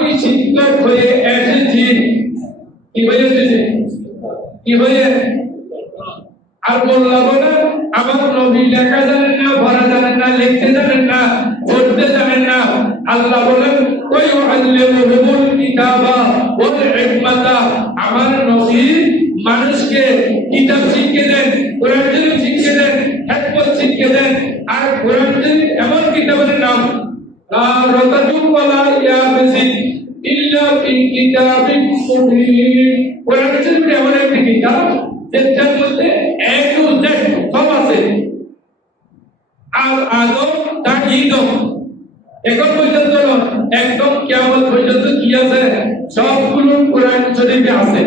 আমি শিক্ষক হয়ে এসেছি। কি হয়ে এসেছে? কি হয়ে? আর বললাম না আমার নবী লেখা জানেন না, পড়া জানেন না, লিখতে জানেন না, পড়তে জানেন না। আল্লাহ বলেন ওই আল্লাহুল কিতাবা ওয়াল হিকমাতা, আমার নবী মানুষকে কিতাব শিখিয়ে দেন, কোরআন শরীফ শিখিয়ে দেন, হিকমত শিখিয়ে দেন। আর কোরআন শরীফ এমন কিতাবের নাম লা রাতাজু ওয়ালা ইয়াবিসিন ইল্লা ফি কিতাবিন মুবিন। কোরআন শরীফ এমন একটি কিতাব যেটার মধ্যে A to Z সব আছে। আর আদম তার ঈদম এখন পর্যন্ত একদম কিয়ামত পর্যন্ত কি আছে সবগুলো কোরআন শরীফে আছে।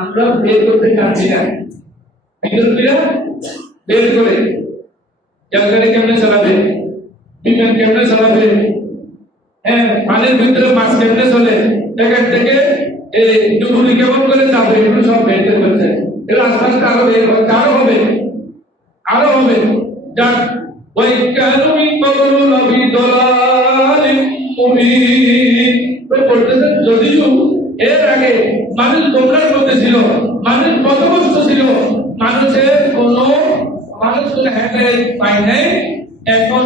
আমরা বের করতে পারছি না, বের করে জলগাড়ি কেমনে চালাবে, বিমান কেমনে চালাবে, হ্যাঁ পানির ভিতরে মাছ কেমনে চলে, এখান থেকে এই ডুবুরি কেমন করে যাবে, এগুলো সব বের করতে এর আস্তে আস্তে আরো বের করতে আরো হবে যাক ওই কানু মিন কবলু নবী দলালিম মুবিন। তো বলতেছেন যদিও এর আগে মানুষ গোমরার মধ্যে ছিল, মানুষ পথভ্রষ্ট ছিল, মানুষের কোনো হেদায়েত পায় নাই। এখন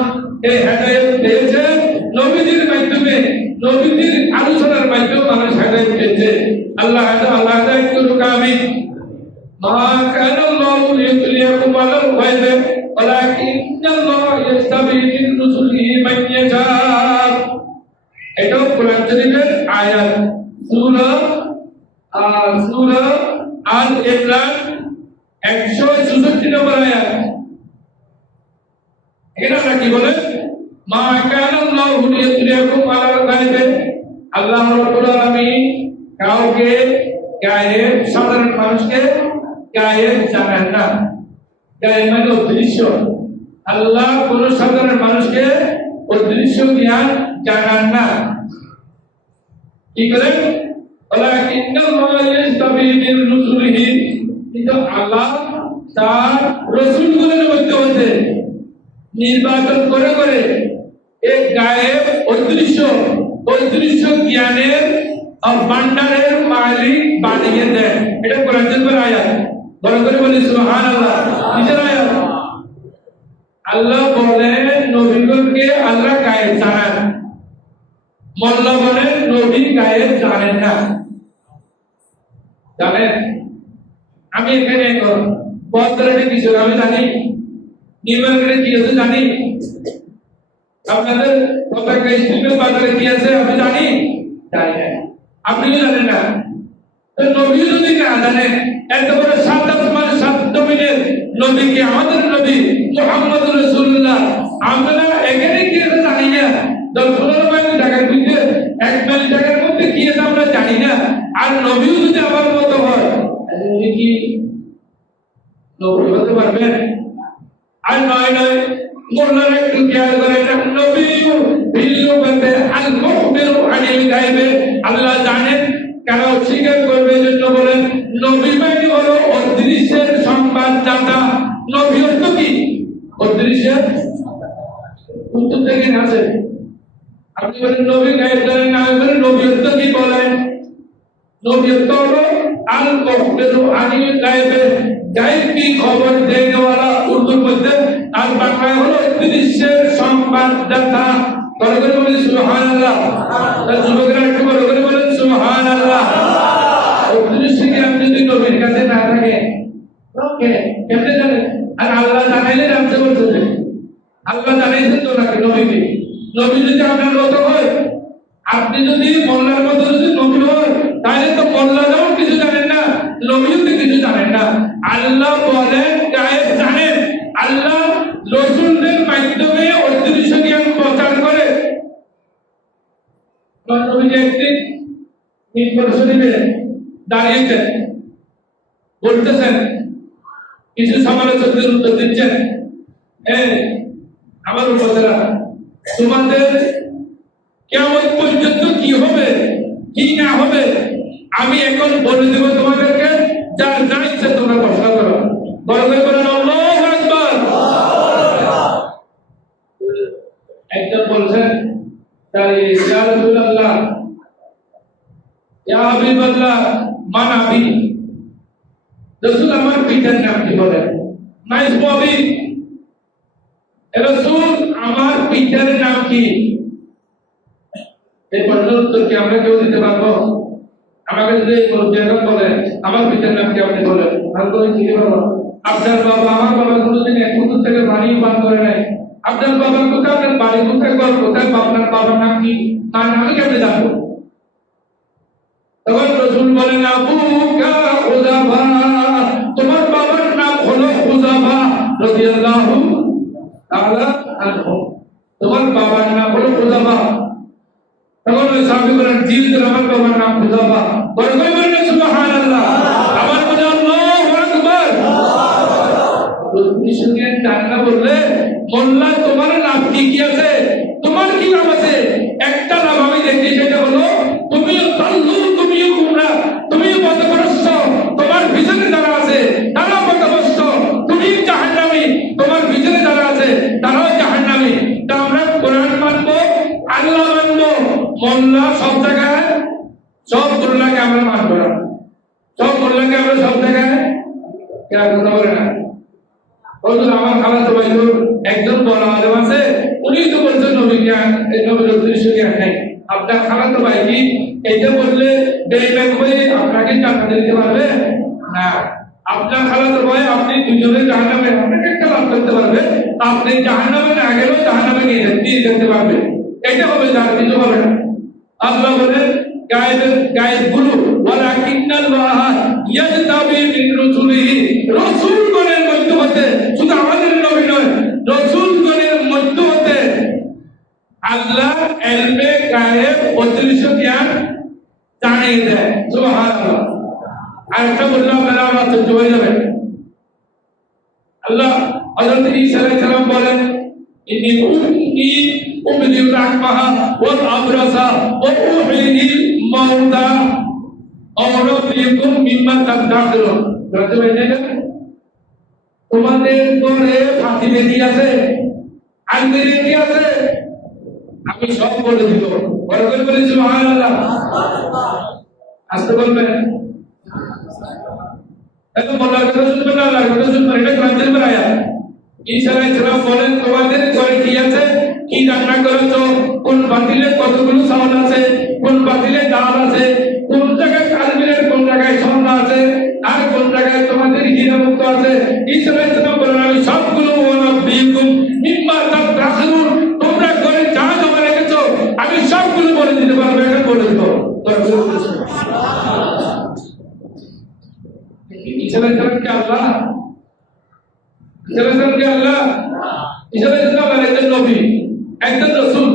এই হেদায়েত পেয়েছে নবীদের মাধ্যমে, নবীদের আলোচনার মাধ্যমে মানুষ হেদায়েত পেয়েছে। আল্লাহ হেদায়েত করুক, আমিন। মা কানা আল্লাহু লিয়াকুম আলাল গায়ব ওয়ালাকিন্নাল্লাহা ইস্তাবি মিন রুসুলিহি মান ইয়াশা। এটা কোরআন শরীফের আয়াত, সূরা আল ইমরান 164 নম্বর আয়াত। এখানে আমরা কি বলে মা কানা আল্লাহু লিয়াকুম আলাল গায়ব, আল্লাহ রাব্বুল আলামিন কাউকে গায়েব, সাধারণ মানুষকে গায়েব জানেন না। গায়েব মানে অদৃশ্য। আল্লাহ কোন সাধারণ মানুষকে অদৃশ্য জ্ঞান জানান না। কি করেন? ওয়ালাকিন্নাল্লাহা ইস্তাবি মিন রুসুলিহি, কিন্তু আল্লাহ তার রাসূলগুলোর মধ্যে নির্বাচন করে করে এই গায়েব অদৃশ্য জ্ঞানের ভান্ডারের মালিক বানিয়ে দেন। এটা কোরআন শরীফের আয়াত। বড় করে বলি সুবহানাল্লাহ। কিসের আয়াত? আল্লাহ বলেন নবীগণকে আল্লাহ গায়েব জানান, মোল্লা বলেন নবী গায়েব জানেন না। জানেন? আমি এখানে বস্ত্রটা কিছু আমি জানি, নির্মাণের কি আছে জানি, আপনাদের পতাকা স্টিমের বাজারে কি আছে আমি জানি, জানি না। আপনিও জানেন না। তো নবী যদি না জানেন, এত বড় সাত আসমান সাত জমিনের নবীকে, আমাদের নবী মুহাম্মদ রাসূলুল্লাহ, আমরা এখানে কি আছে জানি না। 10-15 মাইল জায়গার মধ্যে 1 মাইল জায়গার মধ্যে কি আছে আমরা জানি না। আর নবীও যদি আমার মতো হয় তাহলে কি নবী হতে পারবেন? আর নয় মোল্লারা একটু খেয়াল করেন, নবী ভিডিও করতে আল মুখবিরু আনিল গায়বে, আল্লাহ জানেন। কেন স্বীকার করবে? জন্য বলেন নবী মানে হলো অদৃশ্যের সংবাদদাতা। নবী অর্থ কি? অদৃশ্যের উত্তর থেকে আছে। আপনি বলেন নবী গায়েব জানেন না, আমি বলেন নবী অর্থ কি বলেন? নবী অর্থ হলো আল মুখবিরু আনিল গায়বে, গায়েব কি খবর দেনে वाला উর্দুর মধ্যে, আর বাংলায় হলো অদৃশ্যের সংবাদদাতা। বড় করে বলি সুবহানাল্লাহ। যুবকরা একটু বড় করে বলেন সুবহানাল্লাহ। অদৃশ্য জ্ঞান যদি নবীর কাছে না থাকে ওকে কেমনে জানেন? আর আল্লাহ জানাইলে জানতে বলছেন, আল্লাহ জানাইছেন তো নাকি নবীকে। নবী যদি আপনার মতো হয়, আপনি যদি মোল্লার মতো যদি নবী হয়, তাহলে তো মোল্লা যেমন কিছু জানেন না, নবীও তো কিছু জানেন না। আল্লাহ বলেন গায়েব জানেন। আল্লাহ রাসূলদের মাধ্যমে অদৃশ্য জ্ঞান প্রচার করে। নবীজি একদিন মিম্বর শরীফে দাঁড়িয়েছেন, বলতেছেন, কিছু সমালোচকদের উত্তর দিচ্ছেন, আমার উপদেরা তোমাদের কিয়ামত পর্যন্ত কি হবে কি না হবে আমি এখন বলে দেব তোমাদেরকে, যার যা ইচ্ছা তোমরা প্রশ্ন করো। বড় করে বলেন আল্লাহু আকবার। একজন বলছেন ইয়া রাসূলুল্লাহ ইয়া হাবিবাল্লাহ মান আবি, রাসূল আমার পিতার নাম কি বলেন? নাইস ববি, রাসূল আমার পিতার নাম কি? এই প্রশ্নের উত্তর কি আমরা কেউ দিতে পারবো? আমাকে যদি মুরব্বিয়াগণ বলে আমার পিতার নাম কি, আপনি বলেন, আমি বলি কি বলবো? আপনার বাবা, আমার বাবা কোনোদিন এক কুকুর থেকে পানি পান করে নাই। আপনার বাবা কোথায়, আপনার বাড়ি কোথায়, ঘর কোথায়, আপনার বাবার নাম কি, তার নাম আমি কেমনে জানবো? তখন রাসূল বলেন আবুকা খুযাফা, তোমার বাবার নাম হলো খুযাফা রাদিয়াল্লাহু তাআলা আনহু, তোমার বাবার নাম হলো খুযাফা। তখন ওই সাহাবী বলেন জি আমার বাবার নাম খুযাফা। বলেন সুবহানাল্লাহ, আমার বলে আল্লাহু আকবার। রসুলের সঙ্গে জানা বললে মোল্লা তোমার নাম কি কি আছে, তোমার কি নাম আছে? একটা নাম আমি দেখি, সেটা হলো তুমিও তাল্লু, তুমিও গুমরা, তুমিও পথভ্রষ্ট, তোমার পিছনে যারা আছে তারাও পথভ্রষ্ট, তুমি জাহান্নামী, তোমার পিছনে যারা আছে তারাও জাহান্নামী। তা আমরা কোরআন মানবো, আল্লাহ মানবো, মোল্লা সব জায়গায় সব মোল্লাকে আমরা মানবো না, সব মোল্লাকে আমরা সব জায়গায় কেন কথা বলে না? আমার খালাতো ভাই একজন বড় আলেম আছে, উনি তো বলছেন নবীকে নবীর উদ্দেশ্য জ্ঞান নাই। আপনার খালাতো ভাই কি এইটা বললে বেঈমান হয়ে আপনাকে জান্নাতে দিতে পারবে না? আপনার খালাতো ভাই আপনি দুজনে জাহান্নামে, আপনাকে একটা লাভ করতে পারবে, আপনি জাহান্নামে না গেলেও জাহান্নামে নিয়ে যেতে পারবে, এটা হবে, যার কিছু হবে না। আল্লাহ বলেন গায়েব গুলো ওয়ালাকিন্নাল্লাহ ইয়াজতাবি মিন রাসূলিহি, রাসূলগণের মধ্য হতে, শুধু আমাদের নবী নয়, রাসূলগণের মধ্য হতে আল্লাহ ইলমে গায়েব অদৃশ্য জ্ঞান জানিয়ে দেয়। সুবহানাল্লাহ। আর একটা বললাম আপনারা আমার সহ্য হয়ে যাবে। আল্লাহ হযরত ঈসা আলাইহিস সালাম বলেন ইন্নী উবদিউ রাহমাহা ওয়াল আবরাসা ওয়া উহয়িল মাউতা আওরাবিকুম মিম্মা তাদাখিরুন। বুঝতে পেরেছেন? তোমাদের ঘরে ফাঁসি বেদি আছে, আঙ্গুরি কি আছে, আমি সব বলে দিব। বড় করে বলে সুবহানাল্লাহ, আসতে বলবেন। এত বলার কথা শুনবেন না, আল্লাহর কথা শুনবেন, এটা কোরআনের উপর আয়াত। ঈসা আলাইহিস সালাম বলেন তোমাদের ঘরে কি আছে, কি রান্না করেছো, কোন পাতিলে কতগুলো চাউল আছে, কোন পাতিলে ডাল আছে, কোন জায়গায় কালবিলের কোন জায়গায় স্বর্ণ আছে, আর কোন জায়গায় তোমাদের হীরা মুক্ত আছে। ঈসা আলাইহিস সালাম বলেন আমি সবগুলো ওয়ানাবিকুম মিম্মা তাদাখিরুন, তোমরা ঘরে যা জমা রেখেছো আমি সবগুলো বলে দিতে পারবো, এখন বলে দেব। ঈসা আলাইহিস সালাম কি আল্লাহ? ঈসা আলাইহিস সালাম কি আল্লাহ? ঈসা আলাইহিস সালাম একজন নবী, একজন রাসূল।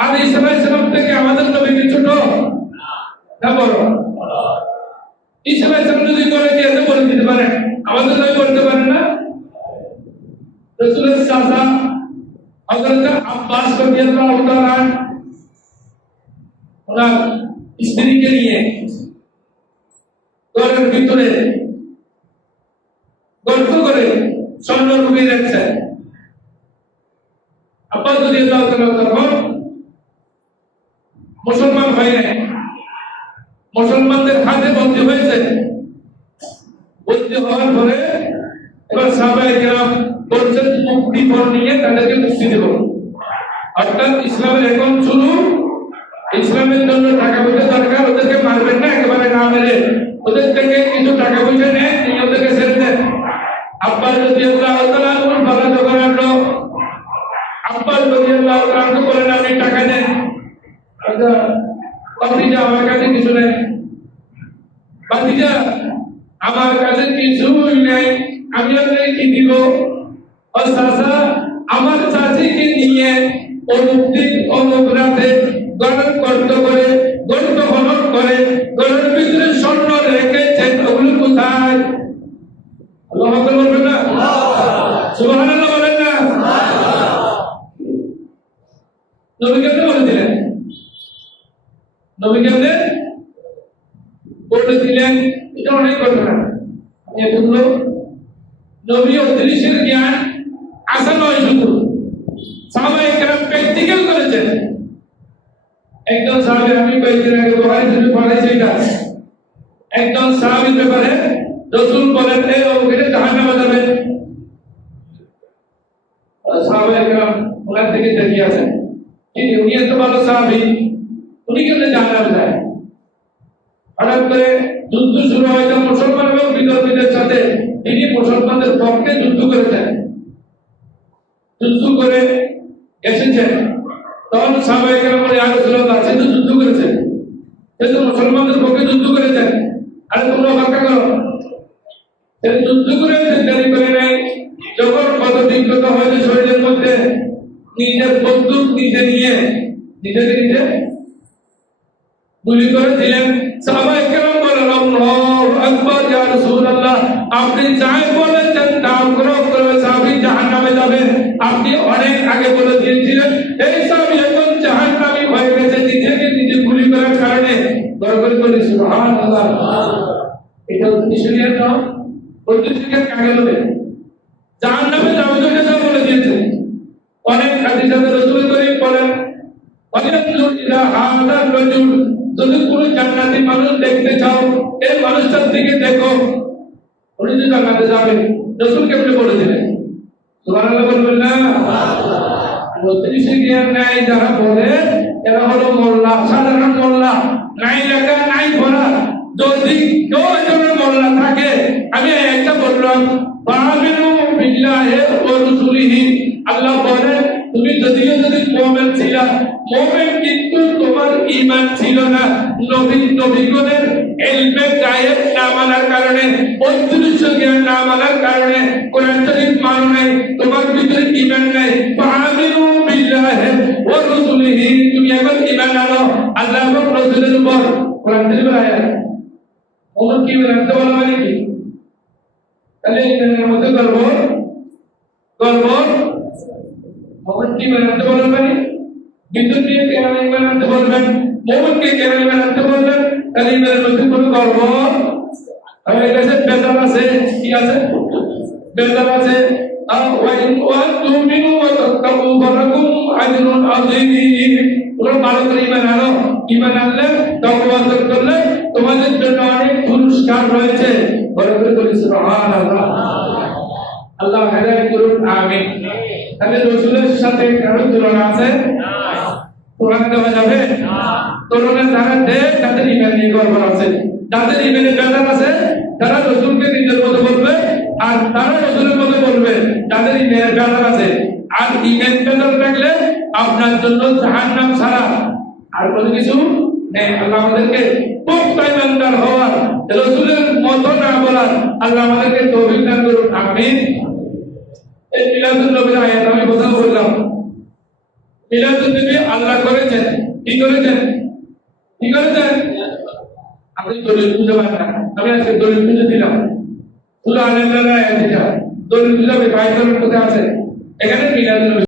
আর ঈসা আলাইহিস সালাম থেকে আমাদের নবী কি ছোট না বড়? ঈসা আলাইহিস সালাম যদি করে কি এত বলে দিতে পারে, আমাদের নবী বলতে পারেন না? রাসূলের চাচা হযরত আব্বাস রাদিয়াল্লাহু তাআলা ওনার স্ত্রীকে নিয়ে ঘরের ভিতরে গল্প করে স্বর্ণ রূপে রাখছেন। আব্বাস রাদিয়াল্লাহু তাআলা তখন মুসলমান হয় নাই, মুসলমানদের হাতে বন্দী হয়েছে। বন্দী হওয়ার পরে এবার সাহাবায়ে কেরাম বলছেন মুক্তি পণ নিয়ে তাদেরকে মুক্তি দেব, অর্থাৎ ইসলামের এখন শুরু, ইসলামের জন্য টাকা পয়সা দরকার, ওদেরকে মারবেন না, একেবারে না মেরে ওদের থেকে কিছু টাকা পয়সা নেন, নিয়ে ওদেরকে ছেড়ে দেন। আব্বাস রাদিয়াল্লাহু তাআলা বলা যখন আসলো, আব্বাস রাদিয়াল্লাহু তাআলা বলেন আপনি টাকা দেন। ভাতিজা আমার কাছে কিছু নেই, ভাতিজা আমার কাছে কিছুই নেই, আমি আপনাকে কি দিব? ও চাচা আমার চাচিকে নিয়ে অমুক দিন অমুক রাতে গণন করতে করে গণিত হনন করে গণের ভিতরে স্বর্ণ রেখেছেন, ওগুলো কোথায়? আল্লাহু আকবার বলবেন না? সুবহানাল্লাহ বলেন না? নবী কেমনে বলে দিলেন? নবী কেমনে বলে দিলেন? এটা অনেক ঘটনা। আমি বললো নবী অদৃশ্যের জ্ঞান আসা নয়, শুধু সাহাবায়ে কেরাম প্র্যাকটিক্যাল করেছেন। একজন সাহাবী, আমি কয়েকদিন আগে বুখারী শরীফে পড়াইছি এটা, একজন সাহাবীর ব্যাপারে রাসূল বলেন এই ওখানে জাহান্নামে যাবে। সাহাবায়ে কেরাম ওনার থেকে দেখিয়ে আছেন, কিন্তু উনি এত ভালো সাহাবী, উনি কেন জাহান্নামে যায়? হঠাৎ করে যুদ্ধ শুরু হয়েছে মুসলমান এবং বিধর্মীদের সাথে, তিনি মুসলমানদের পক্ষে যুদ্ধ করেছেন, যুদ্ধ করে এসেছেন। তখন সাহাবায়ে কেরাম বলে, ইয়া রাসূলুল্লাহ, সে তো যুদ্ধ করেছেন, সে তো মুসলমানদের পক্ষে যুদ্ধ করেছেন, আর তোমরা অপেক্ষা করো। সে যুদ্ধ করে দেরি করে নাই, যখন কত বিজ্ঞতা হয়েছে শরীরের মধ্যে, নিজের বন্দুক নিজে নিয়ে নিজে গুলি করে দিলেন। সাহাবায়ে কেরাম বলেন, আল্লাহু আকবার, ইয়া রাসূলুল্লাহ, আপনি যাই বলেছেন তাও করে সাহাবী জাহান্নামে যাবে। আপনি অনেক আগে বলে দিয়েছিলেন এই সাহাবী এখন জাহান্নামী হয়ে গেছে নিজেকে নিজে গুলি করার কারণে। বরকত বলি সুবহানাল্লাহ। এটা উদ্দেশ্যের নাম, উদ্দেশ্যের কাকে বলে? জাহান্নামে যাবে তো এটা বলে দিয়েছে। অনেক হাদিসে রাসূল করিম বলেন, ওয়ায়ানজুর ইলা হাযাল রাজুল, যদি কোন জান্নাতি মানুষ দেখতে চাও এই মানুষটার দিকে দেখো, উনি যে জান্নাতে যাবে। রাসূল কেমনে বলে দিলেন? সুবহানাল্লাহ বলবেন না? উদ্দেশ্যের জ্ঞান নাই যারা বলে এরা হলো মোল্লা, সাধারণ মোল্লা, নাই লেখা নাই পড়া। যদি কেউ একজনের মোল্লা থাকে, আমি একটা বললাম, ফাআমিনু বিল্লাহি ওয়া রাসূলিহি, আল্লাহ বলেন তুমি যদিও মুমিন ছিলা, মুমিন কিন্তু তোমার ঈমান ছিল না, নবীগণের ইলমে গায়েব না মানার কারণে, অদৃশ্য জ্ঞান না মানার কারণে, কোরআন শরীফ মানো নাই, তোমার ভিতরে ঈমান নাই। ফাআমিনু বিল্লাহি ওয়া রাসূলিহি, তুমি এখন ঈমান আনো আল্লাহ এবং রাসূলের উপর। কোরআন শরীফের আয়াত। ওমর কি বলতে বলা মানে কি? তাহলে ঈমানের মধ্যে গর্ব মোমেন কি বানাতে বলবেন? বিদ্যুৎ দিয়ে কেন ইমান আনতে বলবেন? মোমেনকে কেন ইমান আনতে বলবেন? তাহলে ইমানের মধ্যে কোনো গর্ব হয়ে গেছে, বেজার আছে, কি আছে? বেজার আছে। ওয়াইন তুমিনু ওয়া তাত্তাকু ফালাকুম আজরুন আযীম। তোমরা ভালো করে ইমান আনো, ইমান আনলে তাকওয়া করলে তোমাদের জন্য অনেক পুরস্কার রয়েছে। বড় করে বলি সুবহানাল্লাহ। আল্লাহ হেদায়েত করুন, আমিন। তাহলে রাসূলের সাথে কারো তুলনা আছে? তুলনা দেওয়া যাবে না। তুলনা যারা দেয় তাদের ঈমান নিয়ে গর্ব আছে, যাদের ঈমানে বেজার আছে তারা রাসূলকে নিজের মতো বলবে, আর তারা রাসূলের মতো বলবে যাদের ঈমানে বেজার আছে। আর ঈমান বেজার থাকলে আপনার জন্য জাহান্নাম ছাড়া আর কোনো কিছু নেই। আল্লাহ আমাদেরকে পুক্তা ঈমানদার হওয়ার, রাসূলের মতো না বলার আল্লাহ আমাদেরকে তৌফিক দান করুন, আমিন। এই মিলাদুন নবীর আয়াত আমি কথা বললাম, মিলাদুন নবী আল্লাহ করেছেন, কি করেছেন? আপনি দলিল খুঁজে পান না, আমি আজকে দলিল খুঁজে দিলাম। সূরা আল ইমরানের আয়াত এটা, দলিল খুঁজে পাই, কোথায় আছে? এখানে মিলাদুন নবী